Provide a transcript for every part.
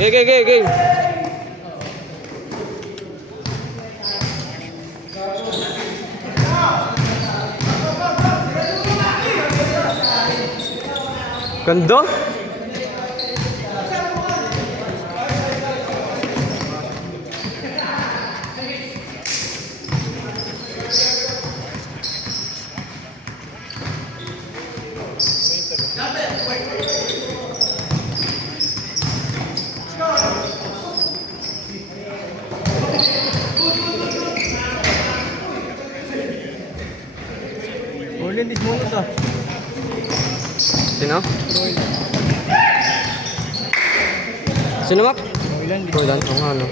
Game. Ganda. Orlin, di mo ito. Sino? Sino, Mac? Orlin, di Roylan, kung ano.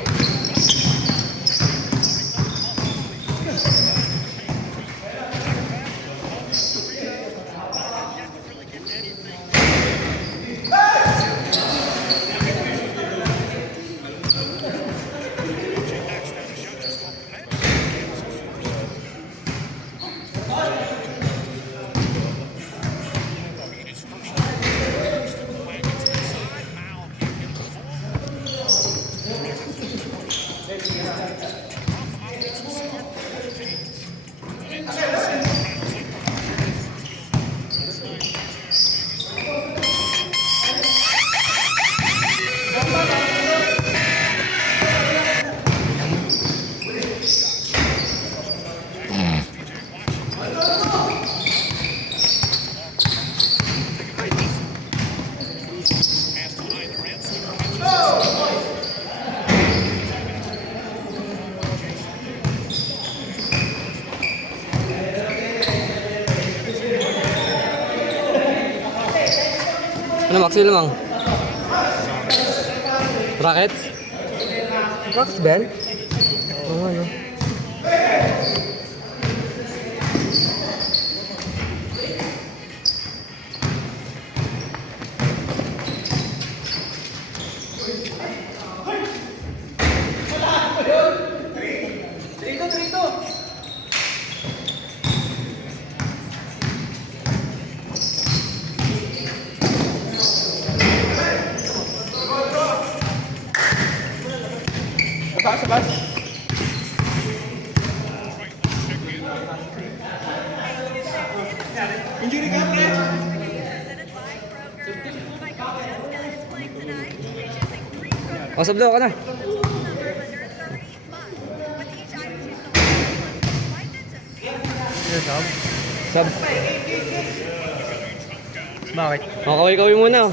Ano, Max? Sino, Mang? Rockets? Rockets, Ben? Oo, ano? Sabas. Injury ka, pre. O, sab daw ka na. Sab? Sab. Bakit? O, kaway-kaway muna.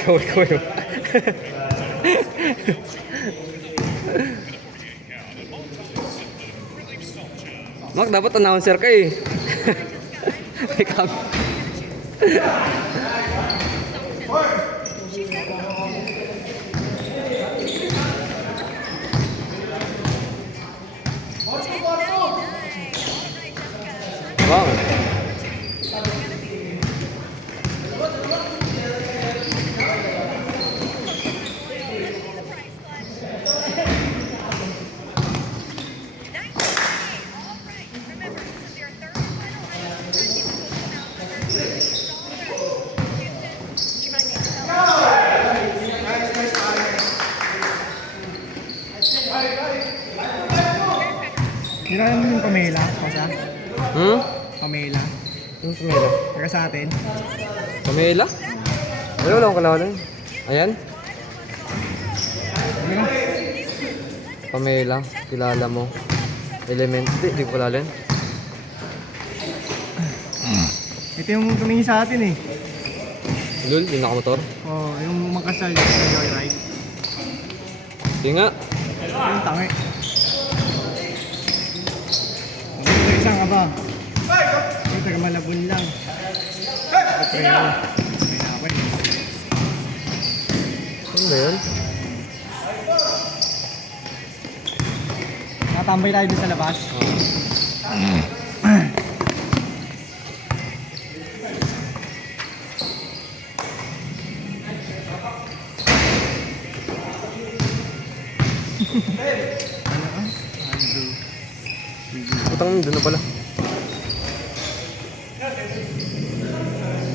Kaway-kaway. Mak, dapat announcer ka eh. May kami. Wow. Kailangan mo yung Pamela, Pasa? Pamela. Yung Pamela. Taga sa atin. Pamela? Ay, wala akong kalawalan. Ayan. Ano? Pamela, kilala mo. Element. Di ko kilala yan. Ito yung tumingin sa atin eh. Lul, yung nakamotor. Oh, yung makasal sa joyride. Di nga. Yung tangi. Ito isang ka ba? Ito taga Malabon lang. Ito yun. Ano ba yun? Nakatambay tayo dun sa labas. Putang doon na pala.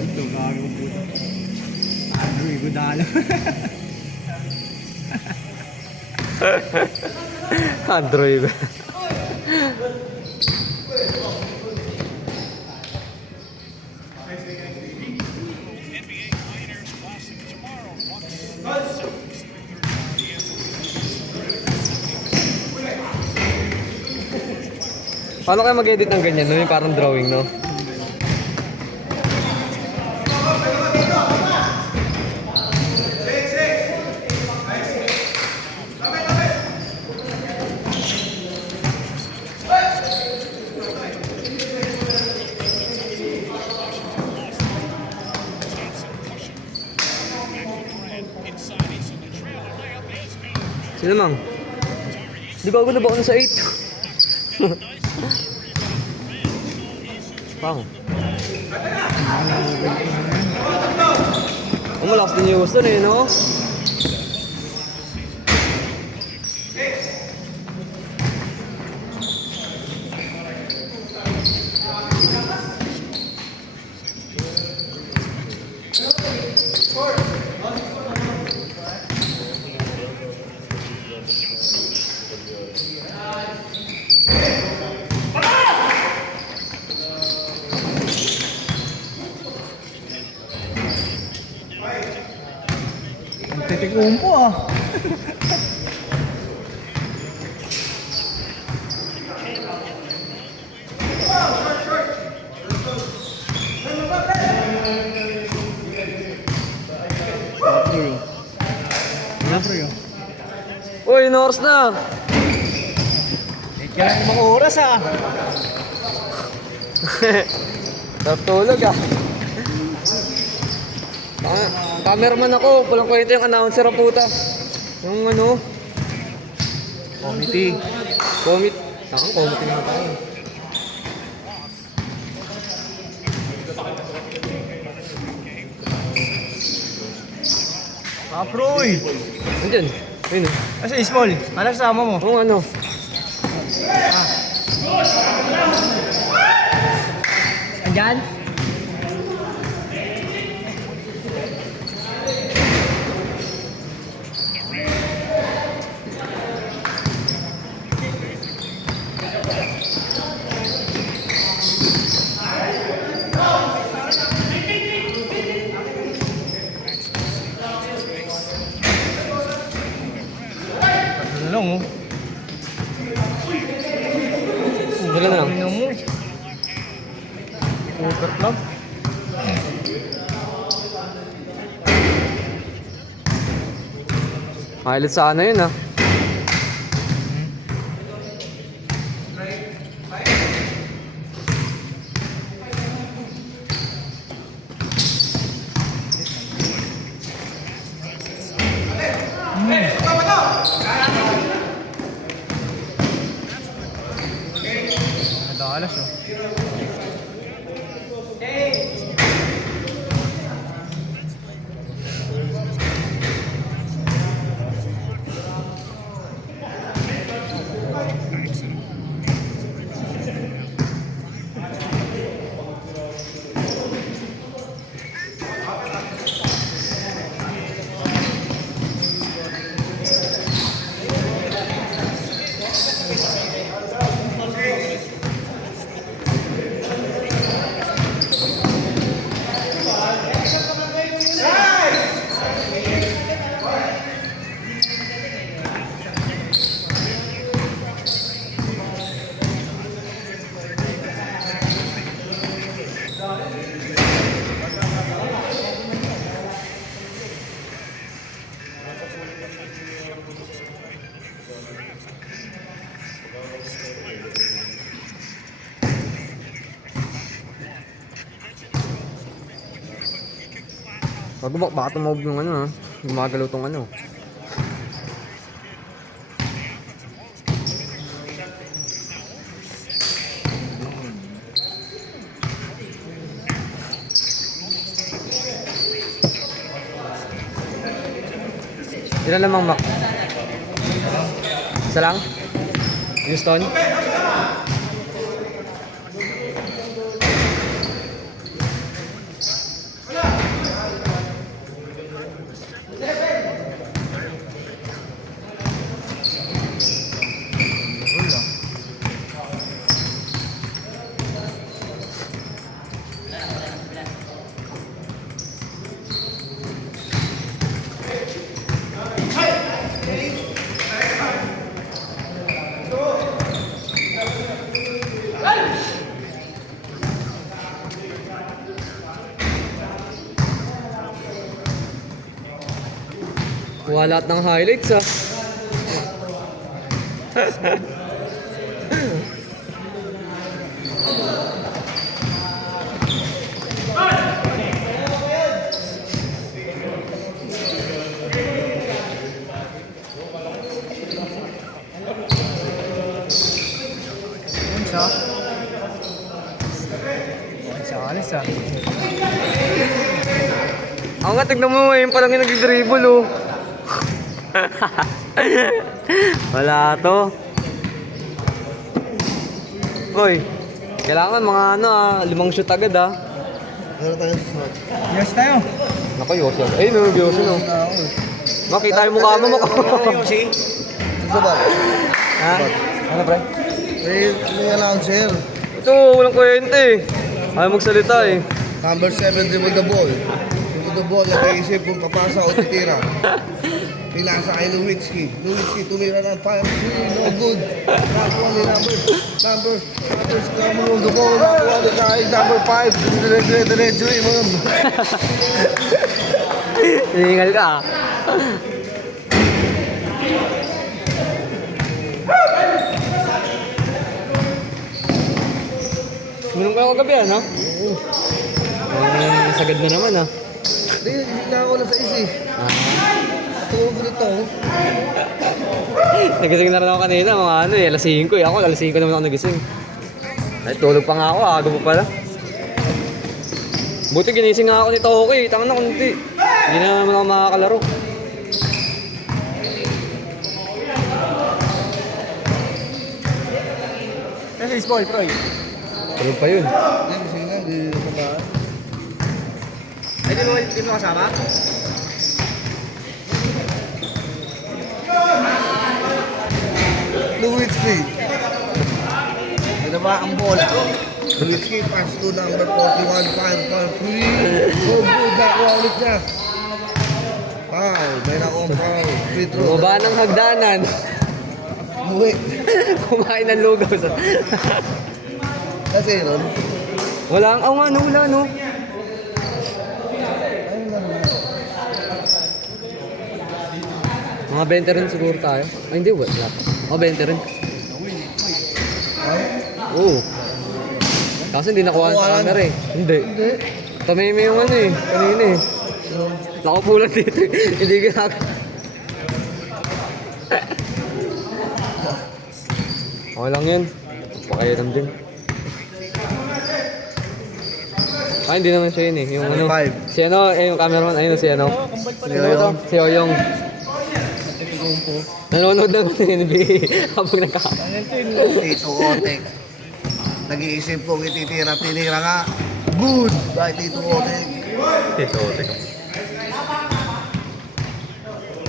Ito, gago po. Igudalo. Android. Paano kayo mag-edit ng ganyan, no? Yung parang drawing, no? Sino mang? Di ba ako na ba ako sa 8? Pang. Ang malakas din yung gusto na eh, no? Titik-umpo ah. Uy, Norse na! Kaya mga oras ah. Sarap tulog ah. Cameraman ako, pulang kwento yung announcer ang puta. Yung ano? Committee. Saan committee na tayo? Kaproy! Andyan. Ayun. Kasi small, ano sama mo? Oo, ano? Andyan? Ano lang oh. Dala na lang. Ano mo? Ugat lang. Highlight sana yun ah. Nadalas oh. Baka tumawag yung ano ha. Gumagalaw tong ano. Ilan lamang Mac? Isa lang? Houston? Kuha lahat ng highlights ah. Yun siya. Siya alis ah. Ako nga, tignan mo eh, parang yung nag-dribble oh. Wala to. Hoy, kailangan mga ano ah, 5 shoot agad ah. Ano tayo susunod? Yes tayo. Naku, Yossi. Ayun, no, Yossi no. Makita yung mukha mo, Yosi. Sa ba? Ha? Ano pre? May announcer. Ito, walang kwenta eh. Ayaw magsalita eh. Number 7, dribble the ball. Dribble the ball, nag-iisip kung papasa o titira. Pinasa kay Lewicki. Lewicki, tumira ng 5. No good. Nakuha ni number scramble on the ball. Nakuha ni kay number 5. Diretso eh, ma'am. Hiningal ka ah. Minum ka ako gabi ano? Oo. Sagad na naman ah. Hindi, hindi ako na sa isi. Tuwag nito. Nagising na rin ako kanina, mga ano eh, alas 5 eh. Ako, alas 5 naman ako nagising. Ay, tulog pa nga ako, aga pa pala. Buti ginising nga ako ni Toki, tanga na kunti. Hindi na naman ako makakalaro. Kasi is ball, Troy. Tulog pa yun. Hindi, kasi nga, hindi sa bahay. Ay, di mo kasama? Lewicki. Binaba ang bola. Lewicki, pass to number 41, 5-3. Go good, nakuha ulit niya. Foul, may nakuha foul. Free throw. Bumaba ng hagdanan. Umuwi. Kumain ng lugaw sa... Kasi nun, Wala, oh nga, no, wala, no. Mga 20 rin siguro tayo. Ay, hindi, wala. Mga 20 rin. Oo. Kaso hindi nakuha sa camera eh. Hindi. hindi. Tamimi yung ano eh, kanina eh. Nakaupo lang dito eh. Hindi ginagawa. Okay lang yun. Pakailan din. Ah, hindi naman siya yun eh. Yung ano. Five. Si ano, eh, yung cameraman. Ayun, si ano. Yoyong. Si Oyong. Nanonood lang ng NBA habang nagkakaroon. Tito Otek. Nag-iisip kong ititira, tinira nga. Good! By Tito Otek. Ito, teka.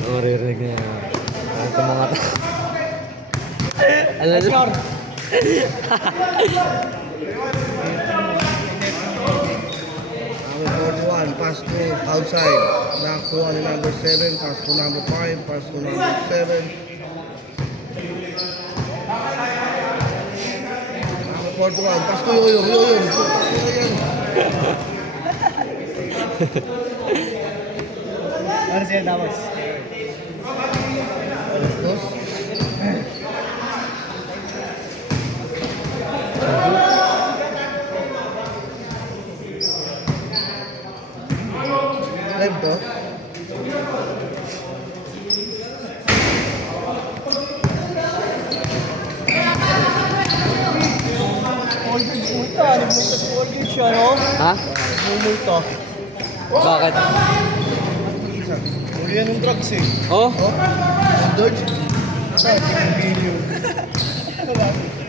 Maririnig niya. Ito mga tao. Alam niyo? Number 41, pass to outside. Nakuha ni number 7, pass to number 5, pass to number 7. Number 41, pass to Yoyong. Yoyong. Ano siya dapat? Dos. Live to? Voltage multa. Nagmulta sa voltage siya, no? Ha? Nagmulta. Bakit? Huli yan ng drugs eh. Oh? Oh? Dodge? Saan? Yung video.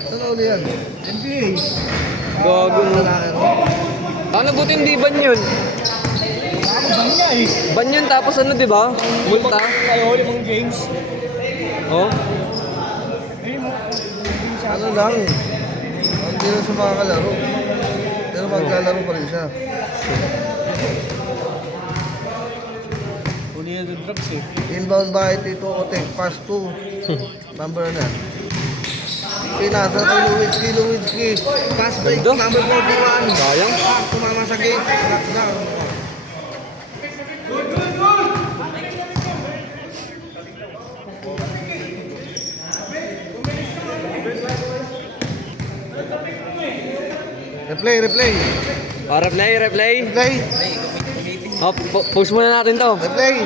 Saan ulit yan? NBA. Gago mo. Ano buti hindi ban yun? Ako ba niya eh? Ban yun tapos ano diba? Multa? Kayo, 5 games. Oh? Ayun mo. Ano lang? Hindi na siya makakalaro. Pero maglalaro pa rin siya. Huli yan ng drugs eh. Inbound by Tito Otek, pass to number na. Pinasa kay Lewicki. Pass break, Ganda. number 41. Sayang. Tumama sa gate. Lockdown. Replay. Oh, replay. Replay. Oh, post muna natin to. Replay.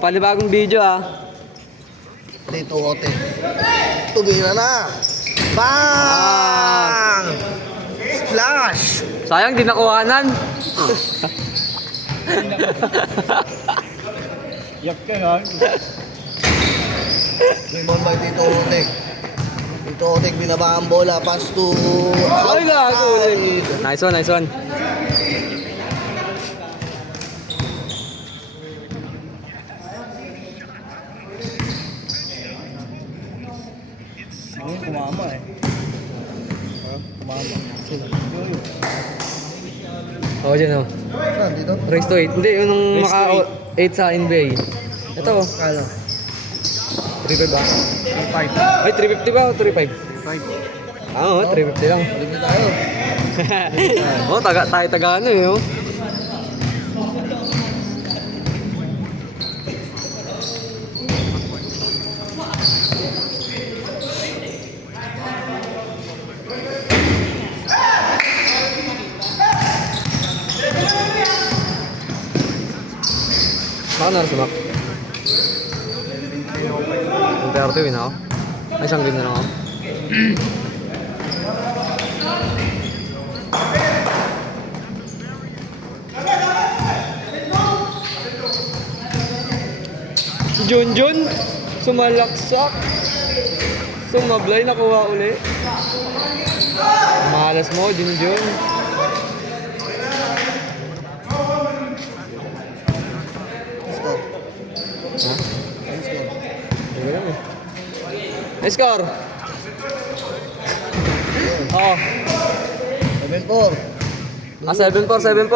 Panibagong video ah. Dito, Ote. Tumira na. Bang! Splash! Sayang, di nakuhanan. Yak ka ha. Rebound by Tito Otek. Tito Otek binaba ang bola. Pass to Ay, gago. outside. Nice one. Ayun, kumama eh. Kumama. Yoyo. Oh, dyan oh. Saan? Dito? Race to 8. Hindi, yun yung Race maka to 8 sa NBA. Ito oh. Kala. 3.5 ba? 5. Ay, 350 ba o 3.5? 5. Oo, 350 lang. Libre tayo. Oh, taga ano eh oh. Baka na sumak. 30 win ako. Ay, isang game na lang ako. Junjun, sumalaksak. Sumablay, nakuha uli. Malas mo, Junjun. Score. Ha? Ano score? Hindi lang eh. May score! Oo. 7-4. 7-4.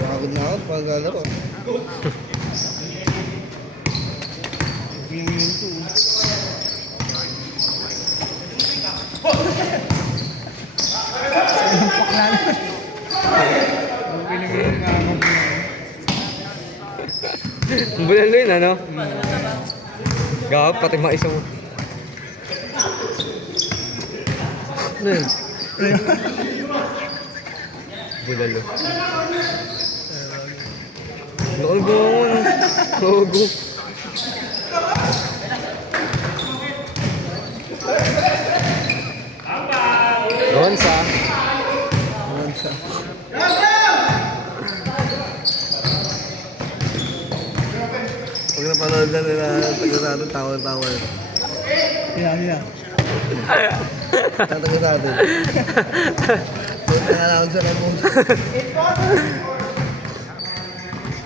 Pagod na ako pag laro. Win-win to. Impak na naman. Ang pinagin nga ako. Bulalo yun, ano? Gawag, pati mga isang... Ano yun? Bulalo. Nakalbangon. Gogo. Ronsa. Pag napanood na nila, taga sa atin, tawa-tawa. Sila. Taga sa atin. Punta nga lang sa lang muna.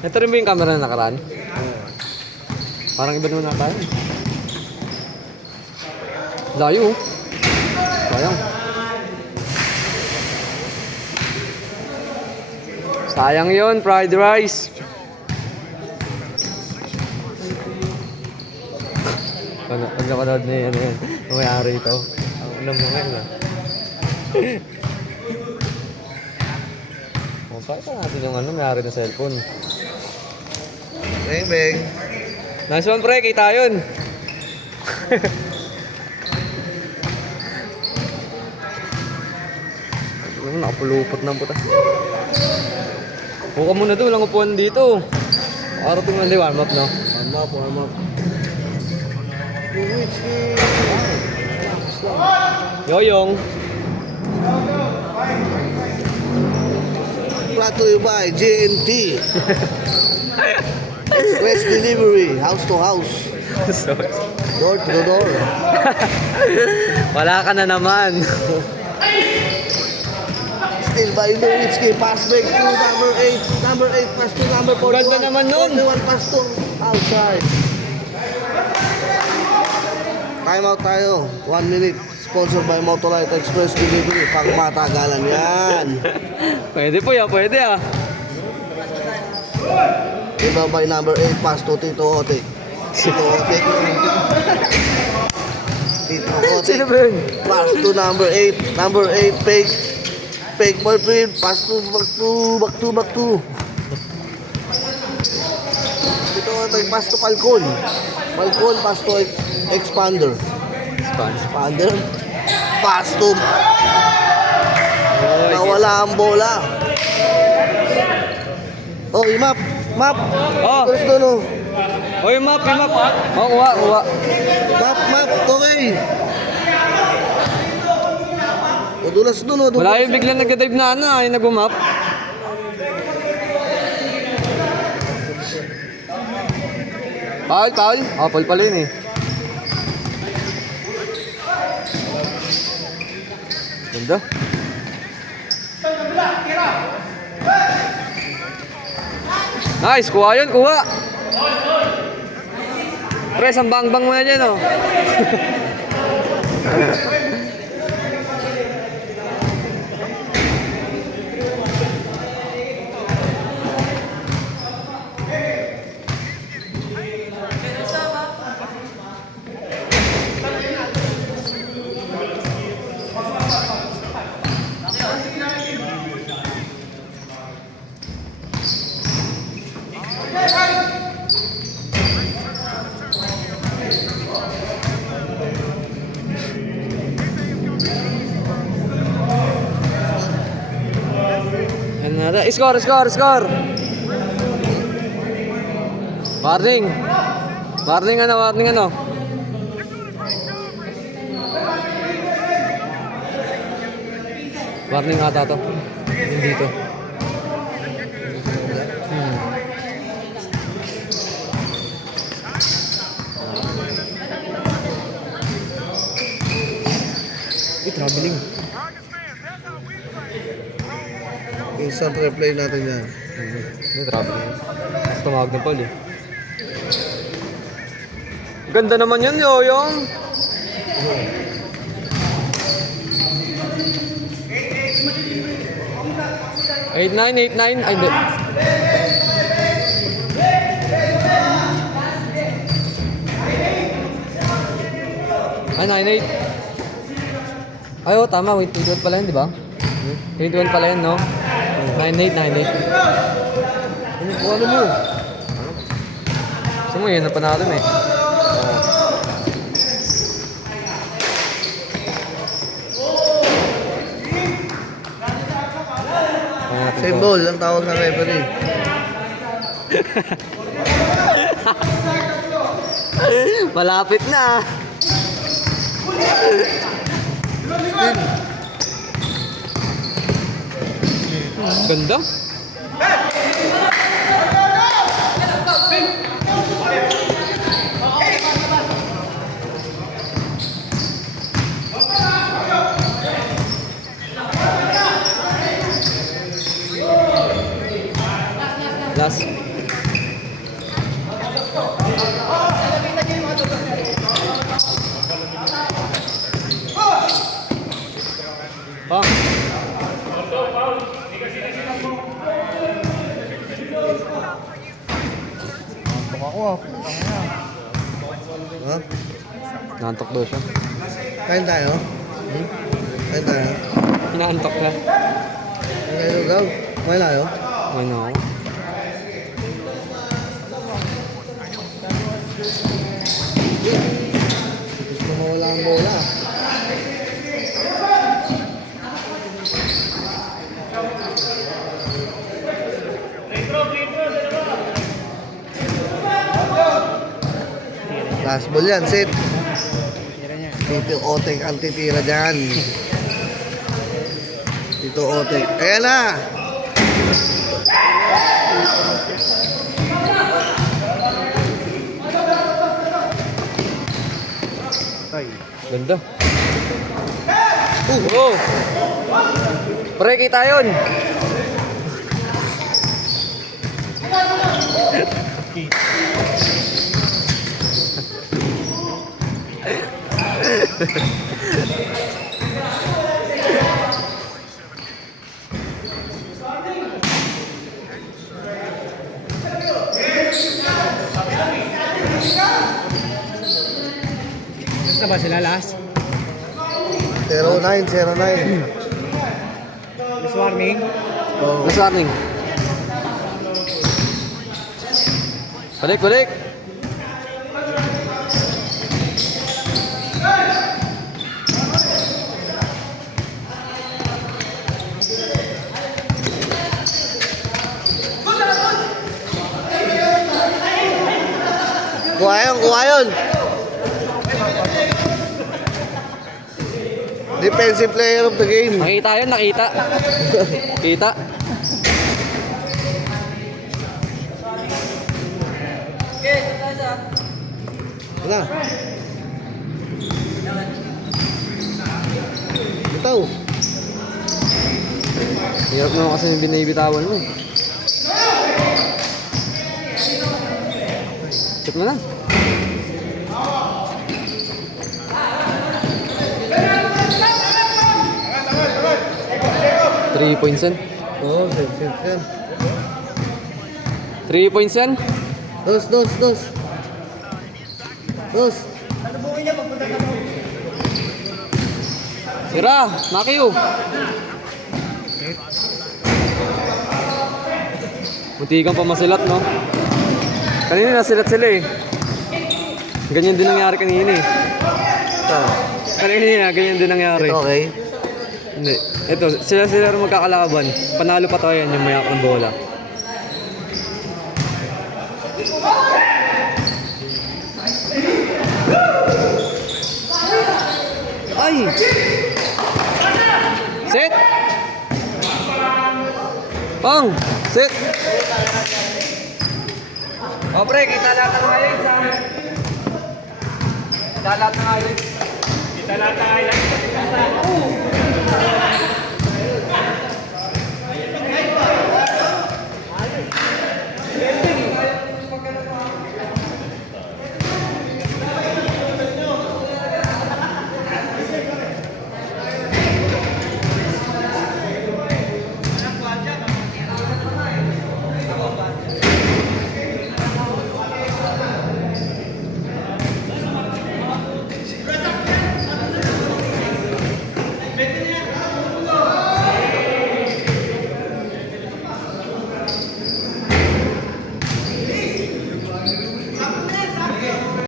Ito rin ba yung camera na nakaraan? Parang iba naman nakaraan. Layo. Sayang. Sayang yun, fried rice. Pag napanood na yan, mayari ito. Ang unang mga yun ah. Pakita natin yung mayari na cellphone. Bang, bang. Nice one pre, kita yun. Nakapulupot ng puta. Buka muna doon, walang upuan dito. Araw ito nga warm up, no? Warm up. Yoyong. Brought to you by JNT. Express delivery, house to house. Door to door. Wala ka na naman. Still by Nowitzki, pass back to number 8. Number 8, pass to number 41. Ganda naman nun. 41, pass to outside. Time out tayo. 1 minute. Sponsored by Motolite Express Delivery. Pang matagalan yan. Pwede po yan, pwede ah. Iba by number 8, pass to Tito Ote. Tito Ote. Tito Ote. Sino ba yun? Pass to number 8. Number 8, fake. Fake boyfriend. Pass to back to. Tito Ote, pass to Falcon. Falcon, pass to Expander. Pander. Pastum. Oy, Nawala ang bola. Okay, map. Map. Oh, Gusto doon, oh. oh, yung map, yung map. Oh, kuha, kuha. Map, map. Okay. Udulas doon, oh. Wala yung biglang nag-dive na ano, ay nag-map. Foul, foul. Oh, foul pala yun eh. Ganda. Nice, kuha yun, kuha. Tres, ang bang-bang mo na dyan, oh. Ano na? Score, score, score! Warning! Warning ano, warning ano? Warning ata to. Hindi to. Traveling. Instant replay natin yan. May traveling. Mas tumawag ng Paul eh. Ganda naman yan, Yoyong. Eight nine. Ay, hindi. Ay, 9-8. Ay, oh, tama. Wait, 21 pala yun, di ba? 21 pala yun, no? 9-8. Ano mo? Gusto mo yun, napanalo eh. Same ball, ang tawag ng referee. Malapit na. Ganda. Last. Bang. Ako ah. Ha? Nantok daw siya. Kain tayo? Kain tayo? Nantok na. Kain daw? Kain tayo? Ano ako? Gusto mawala ang bola. Last ball yan, set. Tito Otek ang titira dyan. Tito Otek. Ayan na! Ganda. Oh! Pre, kita yun! Basta ba sila last? 09. This warning. Oh. Last warning. Balik, balik! Kuha yun. Defensive player of the game. Nakita yun, nakita. Kita. Wala. Bitaw. Hirap naman kasi yung binibitawan mo. Shoot mo na. Three points yan. Oo, set yan. 3 points yan. Dos. Sira, Makio. Munti kang pa masilat, no? Kanina nasilat sila eh. Ganyan din nangyari kanina eh. Kanina, ganyan din nangyari. Ito okay. Hindi. Ito, sila rin magkakalaban. Panalo pa tayo yan yung mayak ng bola. Ay! Set! Pang! Set! O pre, kita lahat ng highlights ha. Kita lahat ng highlights. Kita lahat ng highlights.